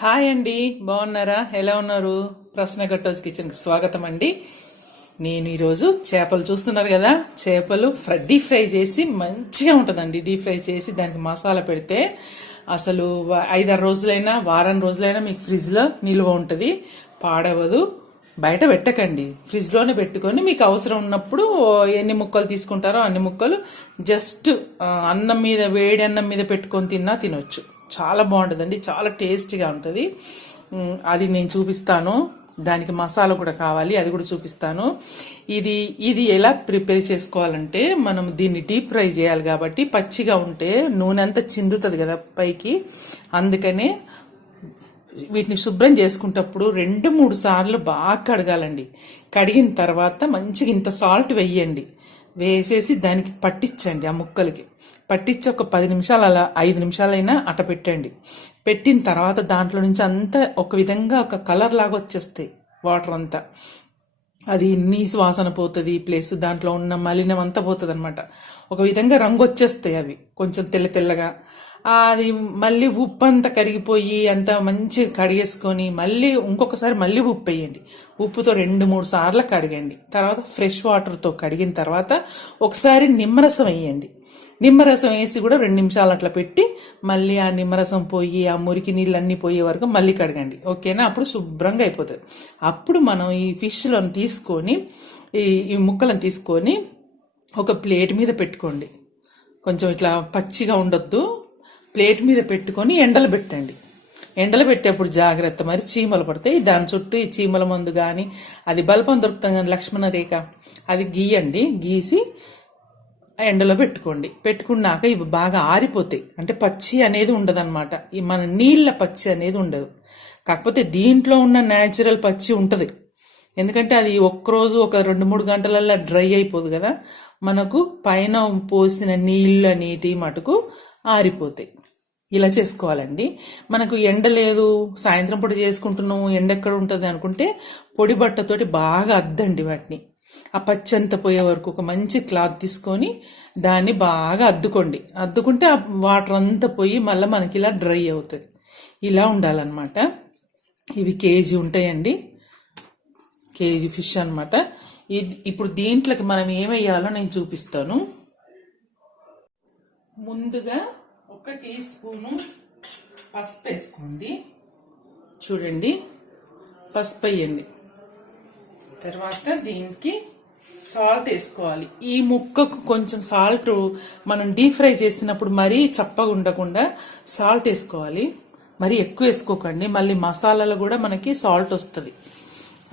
Hi అండి, బాగున్నారా? ఎలా ఉన్నారు? ప్రశ్న గట్టోజ్ కిచెన్కి స్వాగతం అండి. నేను ఈరోజు చేపలు చూస్తున్నారు కదా, చేపలు డీప్ ఫ్రై చేసి మంచిగా ఉంటుందండి. డీప్ ఫ్రై చేసి దానికి మసాలా పెడితే అసలు 5-6 రోజులైనా వారం రోజులైనా మీకు ఫ్రిడ్జ్లో నిల్వ ఉంటుంది, పాడవదు. బయట పెట్టకండి, ఫ్రిడ్జ్లోనే పెట్టుకొని మీకు అవసరం ఉన్నప్పుడు ఎన్ని ముక్కలు తీసుకుంటారో అన్ని ముక్కలు జస్ట్ అన్నం మీద, వేడి అన్నం మీద పెట్టుకొని తినొచ్చు. చాలా బాగుంటుందండి, చాలా టేస్టీగా ఉంటుంది. అది నేను చూపిస్తాను. దానికి మసాలా కూడా కావాలి, అది కూడా చూపిస్తాను. ఇది ఎలా ప్రిపేర్ చేసుకోవాలంటే, మనం దీన్ని డీప్ ఫ్రై చేయాలి కాబట్టి పచ్చిగా ఉంటే నూనె అంతా చిందుతుంది కదా పైకి. అందుకనే వీటిని శుభ్రం చేసుకుంటప్పుడు 2-3 సార్లు బాగా కడగాలండి. కడిగిన తర్వాత మంచిగా ఇంత సాల్ట్ వేయండి, వేసేసి దానికి పట్టించండి. ఆ ముక్కలకి పట్టించి ఒక 10 నిమిషాలు అలా 5 నిమిషాలైనా అట పెట్టండి. పెట్టిన తర్వాత దాంట్లో నుంచి అంతా ఒక విధంగా ఒక కలర్ లాగా వచ్చేస్తాయి, వాటర్ అంతా. అది నీసు వాసన పోతుంది, ప్లస్ దాంట్లో ఉన్న మలినం అంతా పోతుంది అనమాట. ఒక విధంగా రంగు వచ్చేస్తాయి అవి, కొంచెం తెల్ల తెల్లగా. అది మళ్ళీ ఉప్పు అంతా కరిగిపోయి అంతా మంచిగా కడిగేసుకొని మళ్ళీ ఇంకొకసారి మళ్ళీ ఉప్పు వేయండి. ఉప్పుతో 2-3 సార్లు కడగండి. తర్వాత ఫ్రెష్ వాటర్తో కడిగిన తర్వాత ఒకసారి నిమ్మరసం వేయండి. నిమ్మరసం వేసి కూడా 2 నిమిషాలు అట్లా పెట్టి మళ్ళీ ఆ నిమ్మరసం పోయి ఆ మురికి నీళ్ళు అన్నీ పోయే వరకు మళ్ళీ కడగండి. ఓకేనా? అప్పుడు శుభ్రంగా అయిపోతుంది. అప్పుడు మనం ఈ ఫిష్లను తీసుకొని, ఈ ముక్కలను తీసుకొని ఒక ప్లేట్ మీద పెట్టుకోండి. కొంచెం ఇట్లా పచ్చిగా ఉండొద్దు, ప్లేట్ మీద పెట్టుకొని ఎండలు పెట్టండి. ఎండలు పెట్టేప్పుడు జాగ్రత్త, మరి చీమలు పడతాయి. దాని చుట్టూ ఈ చీమల మందు కానీ, అది బల్పం దొరుకుతాం కానీ లక్ష్మణ రేఖ, అది గీయండి. గీసి ఎండలో పెట్టుకోండి. పెట్టుకున్నాక ఇవి బాగా ఆరిపోతాయి, అంటే పచ్చి అనేది ఉండదన్నమాట. ఈ మన నీళ్ళ పచ్చి అనేది ఉండదు. కాకపోతే దీంట్లో ఉన్న న్యాచురల్ పచ్చి ఉంటుంది. ఎందుకంటే అది ఒక్కరోజు ఒక 2-3 గంటలల్లో డ్రై అయిపోదు కదా, మనకు పైన పోసిన నీళ్ళు నీటి మటుకు ఆరిపోతాయి. ఇలా చేసుకోవాలండి. మనకు ఎండ లేదు, సాయంత్రం పూట చేసుకుంటున్నాము, ఎండ ఎక్కడ ఉంటుంది అనుకుంటే పొడి బట్టతోటి బాగా అద్దండి వాటిని. ఆ పచ్చంతా పోయే వరకు ఒక మంచి క్లాత్ తీసుకొని దాన్ని బాగా అద్దుకోండి. అద్దుకుంటే ఆ వాటర్ అంతా పోయి మళ్ళీ మనకి ఇలా డ్రై అవుతుంది. ఇలా ఉండాలన్నమాట. ఇవి కేజీ ఉంటాయండి, కేజీ ఫిష్ అనమాట. ఇప్పుడు దీంట్లోకి మనం ఏమేయాలో నేను చూపిస్తాను. ముందుగా 1 టీ స్పూను పసుపు వేసుకోండి. చూడండి, పసుపు వేయండి. తర్వాత దీనికి సాల్ట్ వేసుకోవాలి. ఈ ముక్కకు కొంచెం సాల్ట్ మనం డీప్ ఫ్రై చేసినప్పుడు మరీ చప్పగా ఉండకుండా సాల్ట్ వేసుకోవాలి. మరీ ఎక్కువ వేసుకోకండి, మళ్ళీ మసాలాలో కూడా మనకి సాల్ట్ వస్తుంది.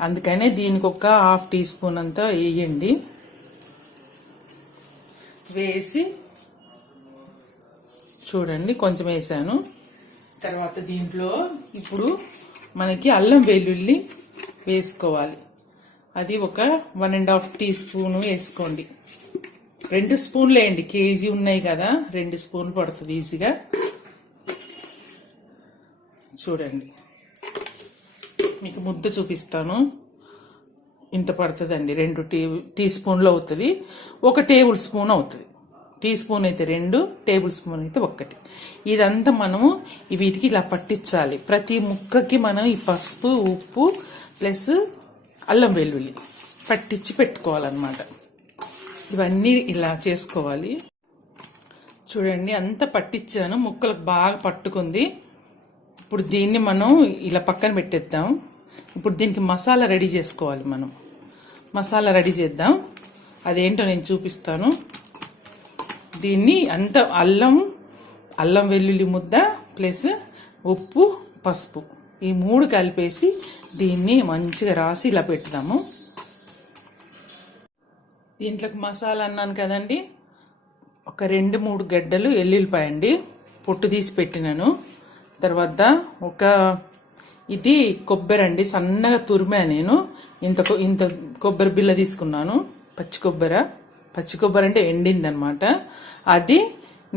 అందుకనే దీనికి ఒక 1/2 టీ స్పూన్ అంతా వేయండి. వేసి చూడండి, కొంచెం వేసాను. తర్వాత దీంట్లో ఇప్పుడు మనకి అల్లం వెల్లుల్లి వేసుకోవాలి. అది ఒక 1.5 టీ స్పూను వేసుకోండి. 2 స్పూన్లు వేయండి, కేజీ ఉన్నాయి కదా, 2 స్పూన్లు పడుతుంది ఈజీగా. చూడండి, మీకు ముద్ద చూపిస్తాను. ఇంత పడుతుందండి, 2 టీ స్పూన్లు అవుతుంది. 1 టేబుల్ స్పూన్ అవుతుంది. టీ స్పూన్ అయితే 2, టేబుల్ స్పూన్ అయితే 1. ఇదంతా మనము వీటికి ఇలా పట్టించాలి. ప్రతి ముక్కకి మనం ఈ పసుపు, ఉప్పు ప్లస్ అల్లం వెల్లుల్లి పట్టించి పెట్టుకోవాలన్నమాట. ఇవన్నీ ఇలా చేసుకోవాలి. చూడండి, అంతా పట్టించాను, ముక్కలకు బాగా పట్టుకుంది. ఇప్పుడు దీన్ని మనం ఇలా పక్కన పెట్టేద్దాం. ఇప్పుడు దీనికి మసాలా రెడీ చేసుకోవాలి. మనం మసాలా రెడీ చేద్దాం. అదేంటో నేను చూపిస్తాను. దీన్ని అంత అల్లం వెల్లుల్లి ముద్ద ప్లస్ ఉప్పు, పసుపు, ఈ 3 కలిపేసి దీన్ని మంచిగా రాసి ఇలా పెట్టుదాము. దీంట్లోకి మసాలా అన్నాను కదండి, ఒక 2-3 గడ్డలు ఎల్లుల్లిపాయ అండి, పొట్టు తీసి పెట్టినాను. తర్వాత ఇది కొబ్బరి అండి, సన్నగా తురిమా నేను. ఇంత కొబ్బరి బిల్ల తీసుకున్నాను. పచ్చి కొబ్బరి అంటే ఎండిందనమాట. అది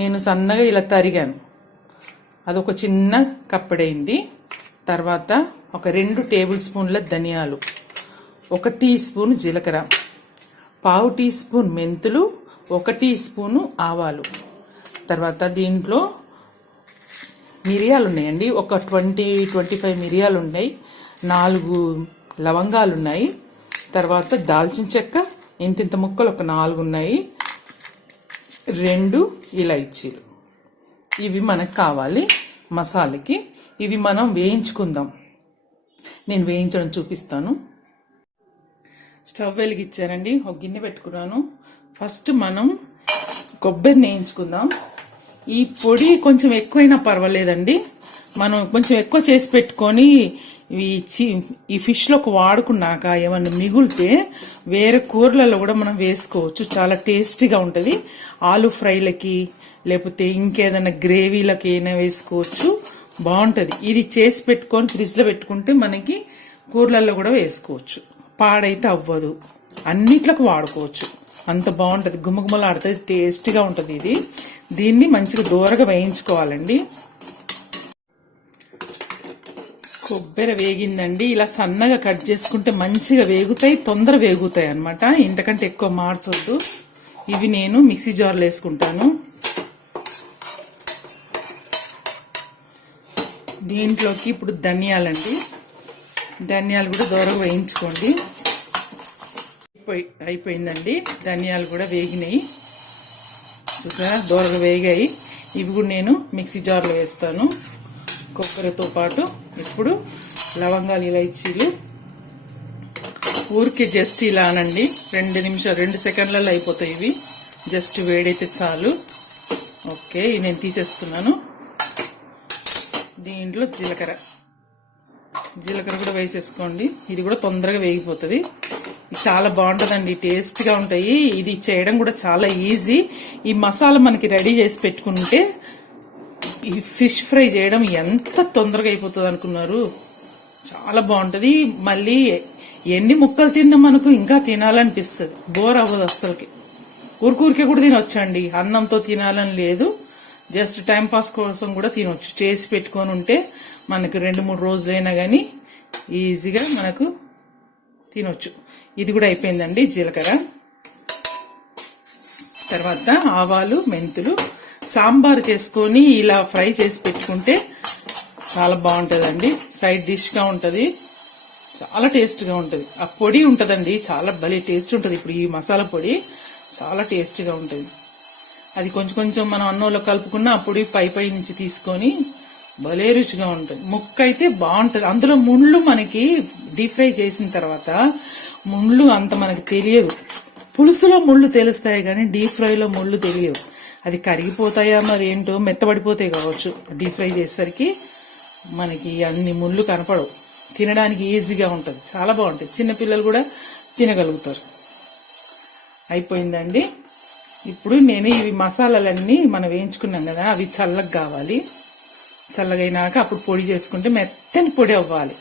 నేను సన్నగా ఇలా తరిగాను. అదొక చిన్న కప్పడైంది. తర్వాత ఒక 2 టేబుల్ స్పూన్ల ధనియాలు, 1 టీ స్పూన్ జీలకర్ర, 1/2 టీ స్పూన్ మెంతులు, 1 టీ స్పూను ఆవాలు. తర్వాత దీంట్లో మిరియాలు ఉన్నాయండి, ఒక 25 మిరియాలు ఉన్నాయి, 4 లవంగాలు ఉన్నాయి, తర్వాత దాల్చిన చెక్క ఇంతింత ముక్కలు ఒక 4 ఉన్నాయి, 2 ఇలైచీలు. ఇవి మనకు కావాలి మసాలాకి. ఇవి మనం వేయించుకుందాం. నేను వేయించడం చూపిస్తాను. స్టవ్ వెలిగించానండి, ఒక గిన్నె పెట్టుకున్నాను. ఫస్ట్ మనం కొబ్బరిని వేయించుకుందాం. ఈ పొడి కొంచెం ఎక్కువైనా పర్వాలేదండి, మనం కొంచెం ఎక్కువ చేసి పెట్టుకొని ఈ ఫిష్లోకి వాడుకున్నాక ఏమన్నా మిగిలితే వేరే కూరలలో కూడా మనం వేసుకోవచ్చు. చాలా టేస్టీగా ఉంటుంది. ఆలు ఫ్రైలకి లేకపోతే ఇంకేదైనా గ్రేవీలకి అయినా వేసుకోవచ్చు, బాగుంటుంది. ఇది చేసి పెట్టుకొని ఫ్రిడ్జ్లో పెట్టుకుంటే మనకి కూరలలో కూడా వేసుకోవచ్చు, పాడైతే అవ్వదు, అన్నిట్లకు వాడుకోవచ్చు. అంత బాగుంటుంది, గుమ్మగుమ్మలాడుతుంది, టేస్టీగా ఉంటుంది. దీన్ని మంచిగా దూరగా వేయించుకోవాలండి. కొబ్బరి వేగిందండి. ఇలా సన్నగా కట్ చేసుకుంటే మంచిగా వేగుతాయి, తొందర వేగుతాయి అన్నమాట. ఇంతకంటే ఎక్కువ మార్చొద్దు. ఇవి నేను మిక్సీ జార్లో వేసుకుంటాను. దీంట్లోకి ఇప్పుడు ధనియాలండి, ధనియాలు కూడా దూరగా వేయించుకోండి. అయిపోయిందండి, ధనియాలు కూడా వేగినాయి, చూసారా దూరగా వేగాయి. ఇవి కూడా నేను మిక్సీ జార్లో వేస్తాను కొబ్బరితో పాటు. ఇప్పుడు లవంగాలు ఇలైచీలు ఊరికే జస్ట్ ఇలా అనండి, 2 సెకండ్లలో అయిపోతాయి ఇవి. జస్ట్ వేడైతే చాలు. ఓకే, నేను తీసేస్తున్నాను. దీంట్లో జీలకర్ర కూడా వేసేసుకోండి. ఇది కూడా తొందరగా వేగిపోతుంది. ఇది చాలా బాగుంటుందండి, టేస్ట్గా ఉంటాయి. ఇది చేయడం కూడా చాలా ఈజీ. ఈ మసాలా మనకి రెడీ చేసి పెట్టుకుంటే ఈ ఫిష్ ఫ్రై చేయడం ఎంత తొందరగా అయిపోతుంది అనుకున్నారు. చాలా బాగుంటుంది. మళ్ళీ ఎన్ని ముక్కలు తిన్నా మనకు ఇంకా తినాలనిపిస్తుంది, బోర్ అవ్వదు అస్సలకి. ఊరికే కూడా తినొచ్చండి, అన్నంతో తినాలని లేదు, జస్ట్ టైం పాస్ కోసం కూడా తినొచ్చు. చేసి పెట్టుకొని ఉంటే మనకు 2-3 రోజులైనా కానీ ఈజీగా మనకు తినొచ్చు. ఇది కూడా అయిపోయిందండి. జీలకర్ర, తర్వాత ఆవాలు, మెంతులు. సాంబార్ చేసుకొని ఇలా ఫ్రై చేసి పెట్టుకుంటే చాలా బాగుంటుందండి, సైడ్ డిష్గా ఉంటుంది, చాలా టేస్ట్గా ఉంటుంది. ఆ పొడి ఉంటుందండి, చాలా భలే టేస్ట్ ఉంటుంది. ఇప్పుడు ఈ మసాలా పొడి చాలా టేస్ట్గా ఉంటుంది. అది కొంచెం మనం అన్నంలో కలుపుకున్న ఆ పొడి పై నుంచి తీసుకొని భలే రుచిగా ఉంటుంది. ముక్క అయితే బాగుంటుంది. అందులో ముళ్ళు మనకి డీప్ ఫ్రై చేసిన తర్వాత ముళ్ళు అంత మనకి తెలియదు. పులుసులో ముళ్ళు తెలుస్తాయి కానీ డీప్ ఫ్రైలో ముళ్ళు తెలియదు. అది కరిగిపోతాయా మరి ఏంటో, మెత్తబడిపోతాయి కావచ్చు. డీప్ ఫ్రై చేసేసరికి మనకి అన్ని ముళ్ళు కనపడవు, తినడానికి ఈజీగా ఉంటుంది, చాలా బాగుంటుంది. చిన్నపిల్లలు కూడా తినగలుగుతారు. అయిపోయిందండి. ఇప్పుడు నేను ఇవి మసాలాలన్నీ మనం వేయించుకున్నాం కదా, అవి చల్లగా కావాలి. చల్లగైనాక అప్పుడు పొడి చేసుకుంటే మెత్తని పొడి అవ్వాలి.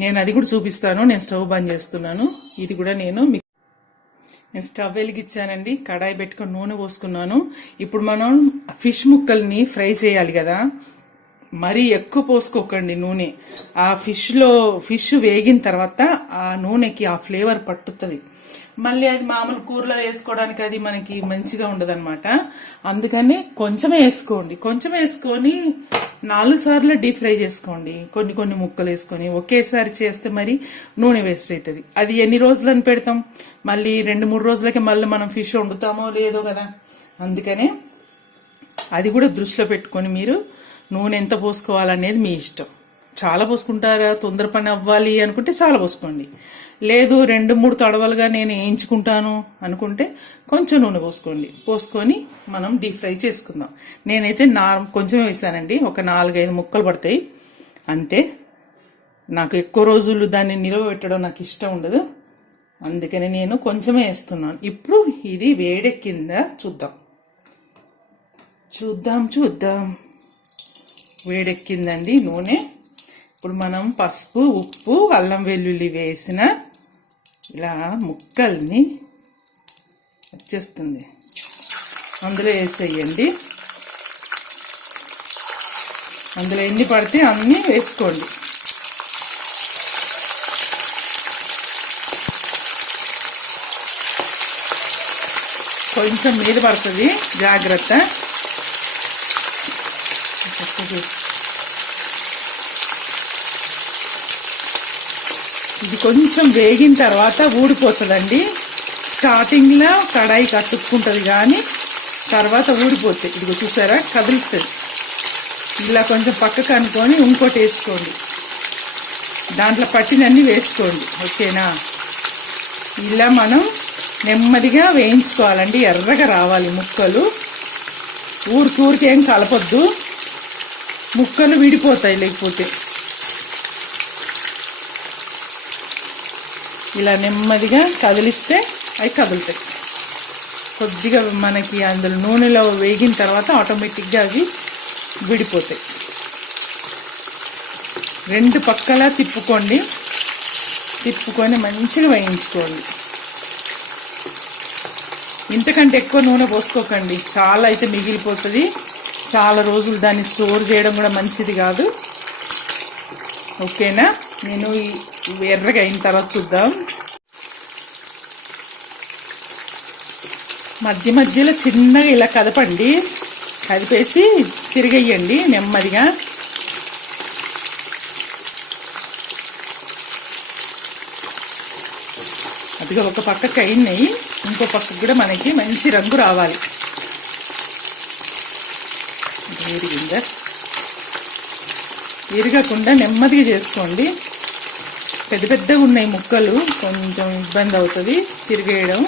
నేను అది కూడా చూపిస్తాను. నేను స్టవ్ బంద్ చేస్తున్నాను. ఇది కూడా నేను స్టవ్ వెలిగించానండి, కడాయి పెట్టుకొని నూనె పోసుకున్నాను. ఇప్పుడు మనం ఫిష్ ముక్కల్ని ఫ్రై చేయాలి కదా, మరీ ఎక్కువ పోసుకోకండి నూనె. ఆ ఫిష్ వేగిన తర్వాత ఆ నూనెకి ఆ ఫ్లేవర్ పట్టుతుంది. మళ్ళీ అది మామూలు కూరలో వేసుకోవడానికి అది మనకి మంచిగా ఉండదు అనమాట. అందుకని కొంచెమే వేసుకోండి. కొంచెం వేసుకొని 4 సార్లు డీప్ ఫ్రై చేసుకోండి. కొన్ని ముక్కలు వేసుకొని ఒకేసారి చేస్తే మరి నూనె వేస్ట్ అవుతుంది. అది ఎన్ని రోజులని పెడతాం, మళ్ళీ 2-3 రోజులకి మళ్ళీ మనం ఫిష్ వండుతామో లేదో కదా. అందుకనే అది కూడా దృష్టిలో పెట్టుకొని మీరు నూనె ఎంత పోసుకోవాలనేది మీ ఇష్టం. చాలా పోసుకుంటారా, తొందర పని అవ్వాలి అనుకుంటే చాలా పోసుకోండి. లేదు 2-3 తడవలుగా నేను వేయించుకుంటాను అనుకుంటే కొంచెం నూనె పోసుకొని మనం డీప్ ఫ్రై చేసుకుందాం. నేనైతే కొంచెం వేసానండి, ఒక 4-5 ముక్కలు పడతాయి అంతే. నాకు ఎక్కువ రోజులు దాన్ని నిలవ పెట్టడం నాకు ఇష్టం ఉండదు, అందుకని నేను కొంచెమే వేస్తున్నాను. ఇప్పుడు ఇది వేడెక్కిందా చూద్దాం. వేడెక్కిందండి నూనె. ఇప్పుడు మనం పసుపు, ఉప్పు, అల్లం వెల్లుల్లి వేసిన ఇలా ముక్కల్ని వచ్చేస్తుంది అందులో వేసేయండి. అందులో ఎన్ని పడితే అన్ని వేసుకోండి. కొంచెం మీద పడుతుంది, జాగ్రత్త. ఇది కొంచెం వేగిన తర్వాత ఊడిపోతుందండి. స్టార్టింగ్లో కడాయి కట్టుకుంటుంది కానీ తర్వాత ఊడిపోతుంది. ఇదిగో చూసారా, కదులుతుంది. ఇలా కొంచెం పక్కకు అనుకొని ఇంకోటి వేసుకోండి, దాంట్లో పట్టినన్ని వేసుకోండి. ఓకేనా? ఇలా మనం నెమ్మదిగా వేయించుకోవాలండి. ఎర్రగా రావాలి ముక్కలు. ఊరికి ఏం కలపొద్దు, ముక్కలు విడిపోతాయి లేకపోతే. ఇలా నెమ్మదిగా కదిలిస్తే అవి కదులుతాయి. కొద్దిగా మనకి అందులో నూనెలో వేగిన తర్వాత ఆటోమేటిక్గా అవి విడిపోతాయి. రెండు పక్కలా తిప్పుకొని మంచిగా వేయించుకోండి. ఇంతకంటే ఎక్కువ నూనె పోసుకోకండి, చాలా అయితే మిగిలిపోతుంది. చాలా రోజులు దాన్ని స్టోర్ చేయడం కూడా మంచిది కాదు. ఓకేనా? నేను ఎర్రగా అయిన తర్వాత చూద్దాం. మధ్యలో చిన్నగా ఇలా కదపండి, కదిపేసి తిరిగేయండి నెమ్మదిగా. అదిగా ఒక పక్కకి అయినాయి, ఇంకో పక్కకు కూడా మనకి మంచి రంగు రావాలి. విరగకుండా నెమ్మదిగా చేసుకోండి. పెద్దగా ఉన్నాయి ముక్కలు, కొంచెం ఇబ్బంది అవుతుంది తిరిగేయడం.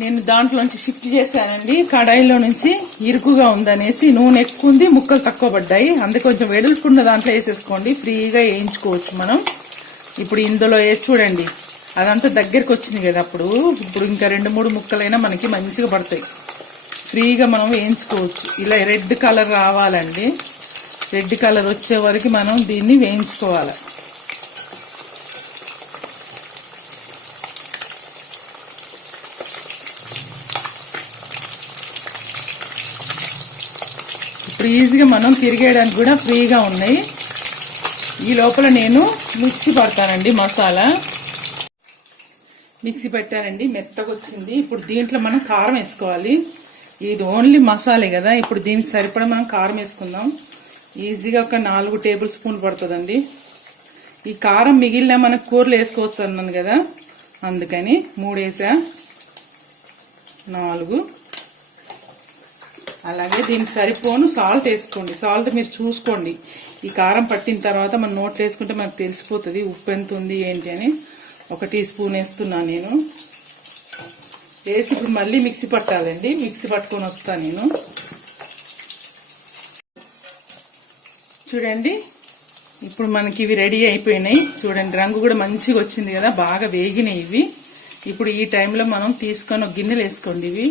నేను దాంట్లోంచి షిఫ్ట్ చేశానండి. కడాయిలో నుంచి ఇరుకుగా ఉందనేసి, నూనె ఎక్కువ ఉంది, ముక్కలు తక్కువ పడ్డాయి. అందుకే కొంచెం వెడల్పున్న దాంట్లో వేసేసుకోండి, ఫ్రీగా వేయించుకోవచ్చు మనం. ఇప్పుడు ఇందులో వేసి చూడండి, అదంతా దగ్గరికి వచ్చింది కదా. ఇప్పుడు ఇంకా 2-3 ముక్కలైనా మనకి మంచిగా పడతాయి. ఫ్రీగా మనం వేయించుకోవచ్చు. ఇలా రెడ్ కలర్ రావాలండి. రెడ్ కలర్ వచ్చే వరకు మనం దీన్ని వేయించుకోవాలి. ఇప్పుడు ఈజీగా మనం తిరిగేయడానికి కూడా ఫ్రీగా ఉన్నాయి. ఈ లోపల నేను మిక్సీ పడతానండి. మసాలా మిక్సీ పెట్టానండి, మెత్తగా వచ్చింది. ఇప్పుడు దీంట్లో మనం కారం వేసుకోవాలి. ఇది ఓన్లీ మసాలే కదా. ఇప్పుడు దీనికి సరిపడా మనం కారం వేసుకుందాం. ఈజీగా ఒక 4 టేబుల్ స్పూన్లు పడుతుందండి. ఈ కారం మిగిలిన మనకు కూరలు వేసుకోవచ్చు అన్నాను కదా, అందుకని 3 వేసా, 4. అలాగే దీనికి సరిపోను సాల్ట్ వేసుకోండి. సాల్ట్ మీరు చూసుకోండి. ఈ కారం పట్టిన తర్వాత మనం నోట్లో వేసుకుంటే మనకు తెలిసిపోతుంది ఉప్పు ఎంత ఉంది ఏంటి అని. 1 టీ స్పూన్ వేస్తున్నాను నేను. వేసి ఇప్పుడు మళ్ళీ మిక్సీ పట్టాలండి. మిక్సీ పట్టుకొని వస్తాను నేను. చూడండి, ఇప్పుడు మనకి ఇవి రెడీ అయిపోయినాయి. చూడండి, రంగు కూడా మంచిగా వచ్చింది కదా, బాగా వేగినాయి ఇవి. ఇప్పుడు ఈ టైంలో మనం తీసుకొని ఒక గిన్నెలు వేసుకోండి. ఇవి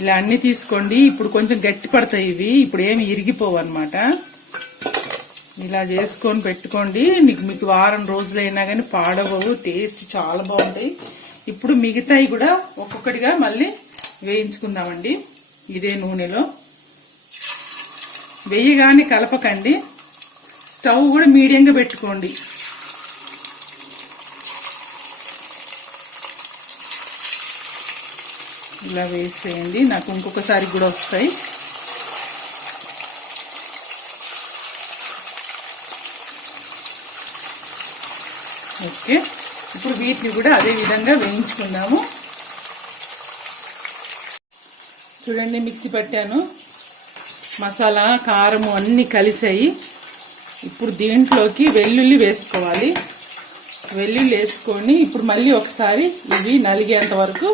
ఇలా అన్ని తీసుకోండి. ఇప్పుడు కొంచెం గట్టి పడతాయి ఇవి, ఇప్పుడు ఏమి ఇరిగిపోవు అనమాట. ఇలా చేసుకొని పెట్టుకోండి. మీకు వారం రోజులైనా కానీ పాడవవు, టేస్ట్ చాలా బాగుంటాయి. ఇప్పుడు మిగతాయి కూడా ఒక్కొక్కటిగా మళ్ళీ వేయించుకుందామండి. ఇదే నూనెలో వేయగానే కలపకండి. స్టవ్ కూడా మీడియంగా పెట్టుకోండి. ఇలా వేసేయండి, నాకు ఇంకొకసారి కూడా వస్తాయి. ఓకే, ఇప్పుడు వీటిని కూడా అదే విధంగా వేయించుకుందాము. చూడండి, మిక్సీ పట్టాను, మసాలా కారము అన్నీ కలిసాయి. ఇప్పుడు దీంట్లోకి వెల్లుల్లి వేసుకోవాలి. వెల్లుల్లి వేసుకొని ఇప్పుడు మళ్ళీ ఒకసారి ఇవి నలిగేంత వరకు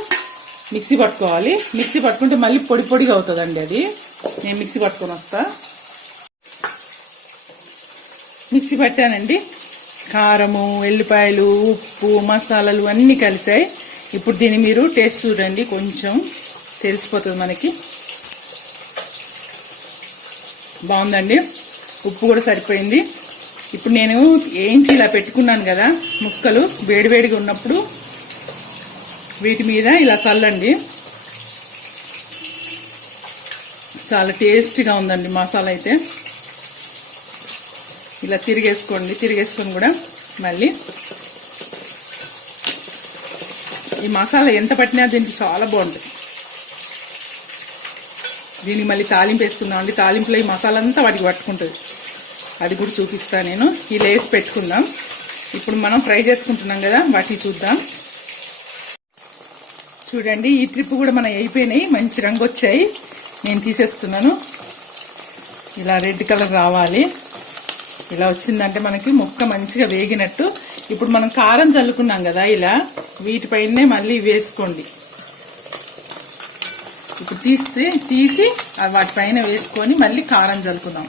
మిక్సీ పట్టుకోవాలి. మిక్సీ పట్టుకుంటే మళ్ళీ పొడి పొడిగా అవుతుందండి అది. నేను మిక్సీ పట్టుకొని వస్తా. మిక్సీ పట్టానండి. కారము, ఎల్లిపాయలు, ఉప్పు, మసాలాలు అన్నీ కలిసాయి. ఇప్పుడు దీన్ని మీరు టేస్ట్ చూడండి, కొంచెం తెలిసిపోతుంది మనకి. బాగుందండి, ఉప్పు కూడా సరిపోయింది. ఇప్పుడు నేను వేయించి ఇలా పెట్టుకున్నాను కదా ముక్కలు, వేడివేడిగా ఉన్నప్పుడు వీటి మీద ఇలా చల్లండి. చాలా టేస్టీగా ఉందండి మసాలా అయితే. ఇలా తిరిగేసుకొని కూడా మళ్ళీ ఈ మసాలా ఎంత పట్టినా దీనికి చాలా బాగుంటుంది. దీనికి మళ్ళీ తాలింపు వేసుకుందామండి. తాలింపులో ఈ మసాలా అంతా వాటికి పట్టుకుంటుంది. అది కూడా చూపిస్తాను నేను. ఈ లేస్ పెట్టుకుందాం. ఇప్పుడు మనం ఫ్రై చేసుకుంటున్నాం కదా, వాటిని చూద్దాం. చూడండి, ఈ ట్రిప్ కూడా మనం అయిపోయినాయి. మంచి రంగు వచ్చాయి. నేను తీసేస్తున్నాను. ఇలా రెడ్ కలర్ రావాలి. ఇలా వచ్చిందంటే మనకి ముక్క మంచిగా వేగినట్టు. ఇప్పుడు మనం కారం చల్లుకున్నాం కదా, ఇలా వీటిపైనే మళ్ళీ వేసుకోండి. ఇప్పుడు తీసి వాటిపైన వేసుకొని మళ్ళీ కారం చల్లుకుందాం.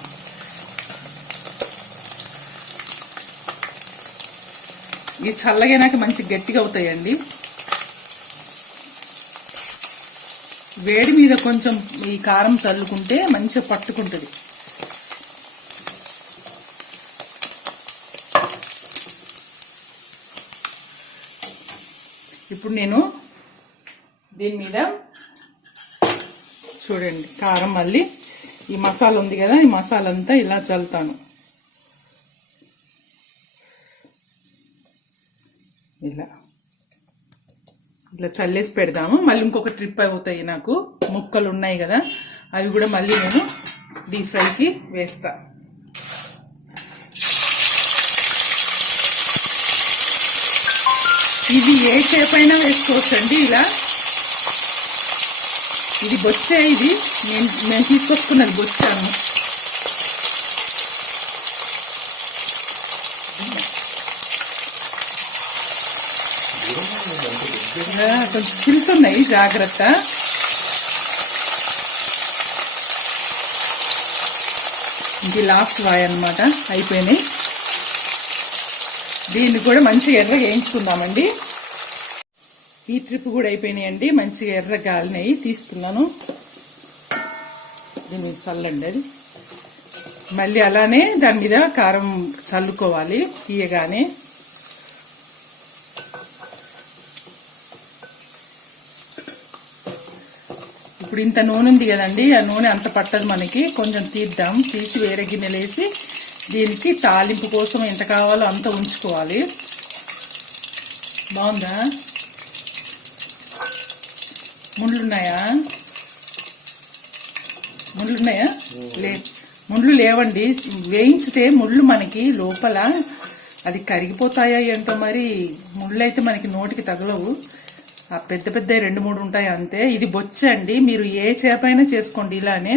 ఇవి చల్లగైనాక మంచి గట్టిగా అవుతాయండి. వేడి మీద కొంచెం ఈ కారం చల్లుకుంటే మంచిగా పట్టుకుంటుంది. ఇప్పుడు నేను దీని మీద చూడండి కారం మళ్ళీ ఈ మసాలా ఉంది కదా, ఈ మసాలా అంతా ఇలా చల్లుతాను. ఇలా చల్లేసి పెడదాము. మళ్ళీ ఇంకొక ట్రిప్ అవుతాయి. నాకు ముక్కలు ఉన్నాయి కదా, అవి కూడా మళ్ళీ నేను డీప్ ఫ్రైకి వేస్తా. ఇది ఏ షేప్ అయినా వేసుకోవచ్చండి. ఇలా ఇది బొచ్చే, ఇది నేను తీసుకొచ్చుకున్నది బొచ్చాను. కొంచెం చిలుతున్నాయి, జాగ్రత్త. ఇది లాస్ట్ వాయ్ అన్నమాట. అయిపోయినాయి. దీన్ని కూడా మంచిగా ఎర్రగా వేయించుకుందామండి. ఈ ట్రిప్ కూడా అయిపోయినాయండి. మంచిగా ఎర్ర గాలినాయి. తీస్తున్నాను. దీని మీద చల్లండి. అది మళ్ళీ అలానే దాని మీద కారం చల్లుకోవాలి తీయగానే. ఇప్పుడు ఇంత నూనె ఉంది కదండి, ఆ నూనె అంత పట్టదు మనకి. కొంచెం తీద్దాం. తీసి వేరే గిన్నెలు వేసి దీనికి తాలింపు కోసం ఎంత కావాలో అంత ఉంచుకోవాలి. బాగుందా? ముళ్ళున్నాయా? ముళ్ళు లేవండి. వేయించితే ముళ్ళు మనకి లోపల అది కరిగిపోతాయా ఏంటో మరి. ముళ్ళు అయితే మనకి నోటికి తగలవు. ఆ పెద్ద పెద్ద 2-3 ఉంటాయి అంతే. ఇది బొచ్చండి. మీరు ఏ చేపైనా చేసుకోండి ఇలానే,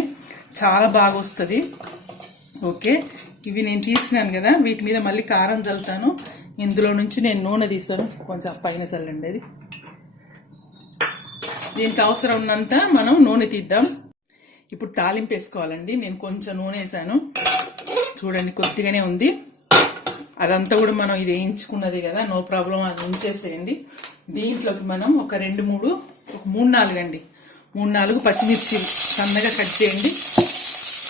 చాలా బాగా వస్తుంది. ఓకే, ఇవి నేను తీసినాను కదా, వీటి మీద మళ్ళీ కారం చల్లుతాను. ఇందులో నుంచి నేను నూనె తీసాను. కొంచెం పైన చల్లండి. అది దీనికి అవసరం ఉన్నంత మనం నూనె తీద్దాం. ఇప్పుడు తాలింపు వేసుకోవాలండి. నేను కొంచెం నూనె వేసాను. చూడండి, కొద్దిగానే ఉంది. అదంతా కూడా మనం ఇది వేయించుకున్నది కదా, నో ప్రాబ్లం. అది ఉంచేసేయండి. దీంట్లోకి మనం ఒక 3-4 అండి, 3-4 పచ్చిమిర్చి సన్నగా కట్ చేయండి.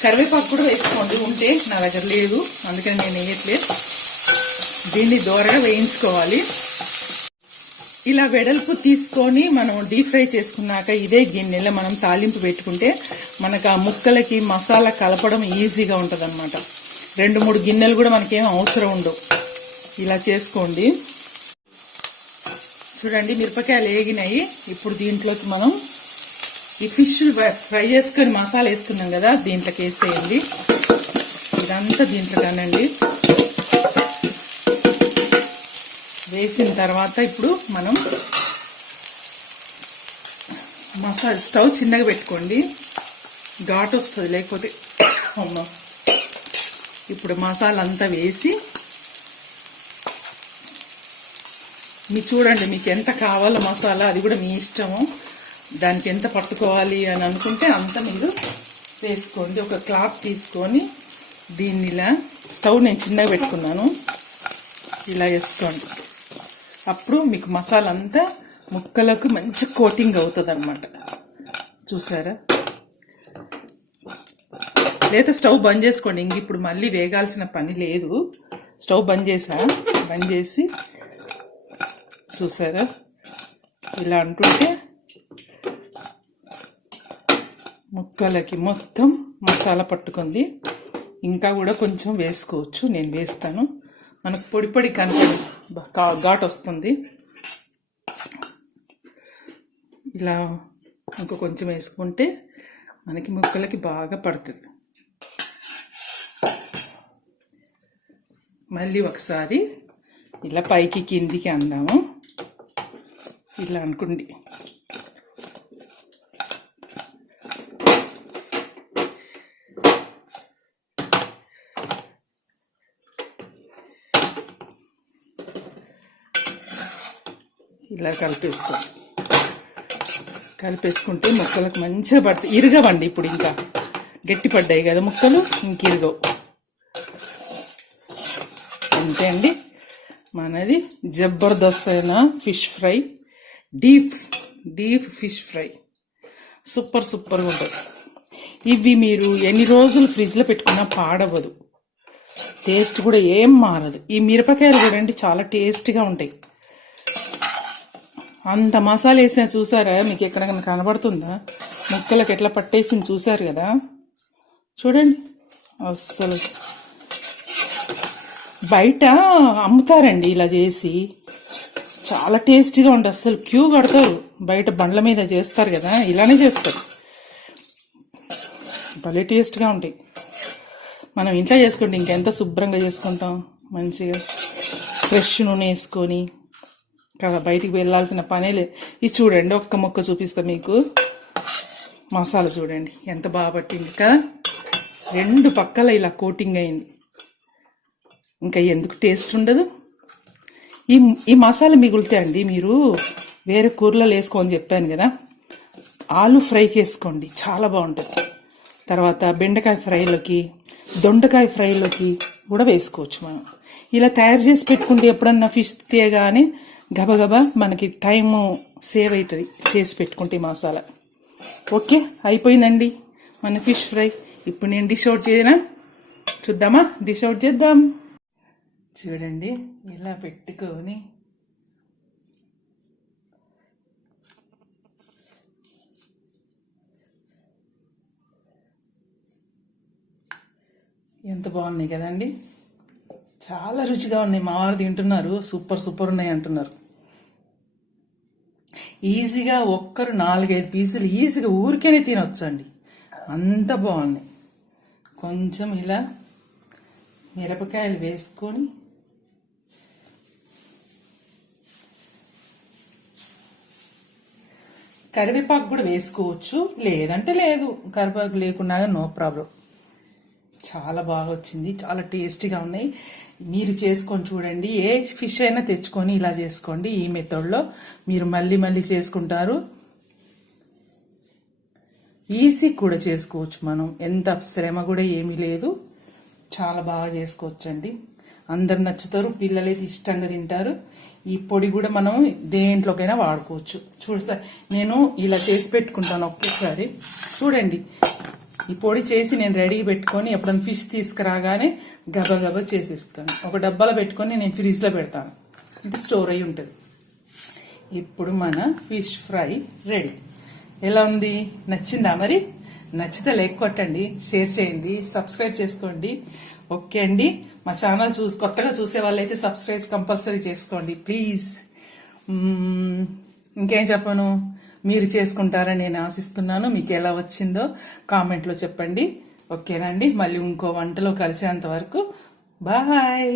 కరివేపాకు కూడా వేసుకోండి ఉంటే. నా దగ్గర లేదు, అందుకని నేను వేయట్లేదు. దీన్ని దోరగా వేయించుకోవాలి. ఇలా వెడల్పు తీసుకొని మనం డీప్ ఫ్రై చేసుకున్నాక ఇదే గిన్నెలో మనం తాలింపు పెట్టుకుంటే మనకు ఆ ముక్కలకి మసాలా కలపడం ఈజీగా ఉంటుంది అన్నమాట. 2-3 గిన్నెలు కూడా మనకేం అవసరం ఉండవు. ఇలా చేసుకోండి. చూడండి, మిరపకాయలు వేగినాయి. ఇప్పుడు దీంట్లోకి మనం ఈ ఫిష్ ఫ్రై చేసుకొని మసాలా వేసుకున్నాం కదా, దీంట్లోకి వేసేయండి. ఇదంతా దీంట్లో కానండి. వేసిన తర్వాత ఇప్పుడు మనం మసాలా స్టవ్ చిన్నగా పెట్టుకోండి, ఘాటు వస్తుంది లేకపోతే. ఇప్పుడు మసాలా అంతా వేసి మీకు చూడండి, మీకు ఎంత కావాలో మసాలా అది కూడా మీ ఇష్టము. దానికి ఎంత పట్టుకోవాలి అని అనుకుంటే అంత మీరు వేసుకోండి. ఒక క్లాత్ తీసుకొని దీన్ని ఇలా స్టవ్ నేను చిన్నగా పెట్టుకున్నాను, ఇలా వేసుకోండి. అప్పుడు మీకు మసాలా అంతా ముక్కలకు మంచి కోటింగ్ అవుతుంది అన్నమాట. చూసారా? లేదా స్టవ్ బంద్ చేసుకోండి. ఇంక ఇప్పుడు మళ్ళీ వేగాల్సిన పని లేదు. స్టవ్ బంద్ చేసి చూసారా, ఇలా అంటుంటే ముక్కలకి మొత్తం మసాలా పట్టుకుంది. ఇంకా కూడా కొంచెం వేసుకోవచ్చు, నేను వేస్తాను. మనకు పొడి పొడి కనపడి ఘాటు వస్తుంది. ఇలా ఇంకో కొంచెం వేసుకుంటే మనకి ముక్కలకి బాగా పడుతుంది. మళ్ళీ ఒకసారి ఇలా పైకి కిందికి అందాము. ఇలా అనుకోండి. ఇలా కలిపేసుకుంటే ముక్కలకు మంచిగా పడతాయి. ఇరగవండి. ఇప్పుడు ఇంకా గట్టి పడ్డాయి కదా ముక్కలు, ఇంక ఇరగవు. అంతే అండి, మనది జబర్దస్త్ అయిన fish fry, deep fish fry సూపర్గా ఉంటుంది. ఇవి మీరు ఎన్ని రోజులు ఫ్రిడ్జ్లో పెట్టుకున్నా పాడవదు, టేస్ట్ కూడా ఏం మారదు. ఈ మిరపకాయలు కూడా అండి చాలా టేస్ట్గా ఉంటాయి. అంత మసాలా వేసినా చూసారా? మీకు ఎక్కడికైనా కనబడుతుందా? ముక్కలకు ఎట్లా పట్టేసింది చూసారు కదా? చూడండి, అస్సలు బయట అమ్ముతారండి ఇలా చేసి, చాలా టేస్టీగా ఉంటుంది. అస్సలు క్యూ కడతారు, బయట బండ్ల మీద చేస్తారు కదా, ఇలానే చేస్తారు. భలే టేస్ట్గా ఉంటాయి. మనం ఇంట్లో చేసుకుంటే ఇంకెంత శుభ్రంగా చేసుకుంటాం, మంచిగా ఫ్రెష్ నూనె వేసుకొని కదా, బయటికి వెళ్ళాల్సిన పనే లేదు. ఇది చూడండి, ఒక్క ముక్క చూపిస్తా మీకు. మసాలా చూడండి ఎంత బాగా పట్టింది కదా, 2 పక్కల ఇలా కోటింగ్ అయింది. ఇంకా ఎందుకు టేస్ట్ ఉండదు? ఈ మసాలా మిగులుతాయి అండి, మీరు వేరే కూరలో వేసుకోని చెప్పాను కదా, ఆలు ఫ్రైకి వేసుకోండి, చాలా బాగుంటుంది. తర్వాత బెండకాయ ఫ్రైలోకి, దొండకాయ ఫ్రైలోకి కూడా వేసుకోవచ్చు. మనం ఇలా తయారు చేసి పెట్టుకుంటే ఎప్పుడన్నా ఫిష్ తీయగానే గబగబా మనకి టైము సేవ్ అవుతుంది చేసి పెట్టుకుంటే మసాలా. ఓకే, అయిపోయిందండి మన ఫిష్ ఫ్రై. ఇప్పుడు నేను డిష్ అవుట్ చేయనా? చూద్దామా? డిష్ అవుట్ చేద్దాం. చూడండి, ఇలా పెట్టుకొని ఎంత బాగున్నాయి కదండి, చాలా రుచిగా ఉన్నాయి. మా వారు తింటున్నారు, సూపర్ ఉన్నాయి అంటున్నారు. ఈజీగా ఒక్కరు 4-5 పీసులు ఈజీగా ఊరికేనే తినొచ్చండి, అంత బాగున్నాయి. కొంచెం ఇలా మిరపకాయలు వేసుకొని కరివేపాకు కూడా వేసుకోవచ్చు, లేదంటే లేదు, కరివేపాకు లేకున్నా నో ప్రాబ్లం. చాలా బాగా వచ్చింది, చాలా టేస్టీగా ఉన్నాయి. మీరు చేసుకొని చూడండి. ఏ ఫిష్ అయినా తెచ్చుకొని ఇలా చేసుకోండి. ఈ మెథడ్లో మీరు మళ్ళీ చేసుకుంటారు. ఈజీ కూడా చేసుకోవచ్చు, మనం ఎంత శ్రమ కూడా ఏమీ లేదు, చాలా బాగా చేసుకోవచ్చండి. అందరు నచ్చుతారు, పిల్లలైతే ఇష్టంగా తింటారు. ఈ పొడి కూడా మనం దేంట్లోకైనా వాడుకోవచ్చు. చూడు సార్, నేను ఇలా చేసి పెట్టుకుంటాను ఒకేసారి. చూడండి, ఈ పొడి చేసి నేను రెడీ పెట్టుకొని ఎప్పుడైనా ఫిష్ తీసుకురాగానే గబగబా చేసేస్తాను. ఒక డబ్బాలో పెట్టుకొని నేను ఫ్రిడ్జ్లో పెడతాను, ఇది స్టోర్ అయి ఉంటుంది. ఇప్పుడు మన ఫిష్ ఫ్రై రెడీ. ఎలా ఉంది? నచ్చిందా? మరి నచ్చితే లైక్ కొట్టండి, షేర్ చేయండి, సబ్స్క్రైబ్ చేసుకోండి. ఓకే అండి, మా ఛానల్ కొత్తగా చూసే వాళ్ళైతే సబ్స్క్రైబ్ కంపల్సరీ చేసుకోండి ప్లీజ్. ఇంకేం చెప్పను, మీరు చేసుకుంటారని నేను ఆశిస్తున్నాను. మీకు ఎలా వచ్చిందో కామెంట్లో చెప్పండి. ఓకేనండి, మళ్ళీ ఇంకో వంటలో కలిసేంత వరకు బాయ్.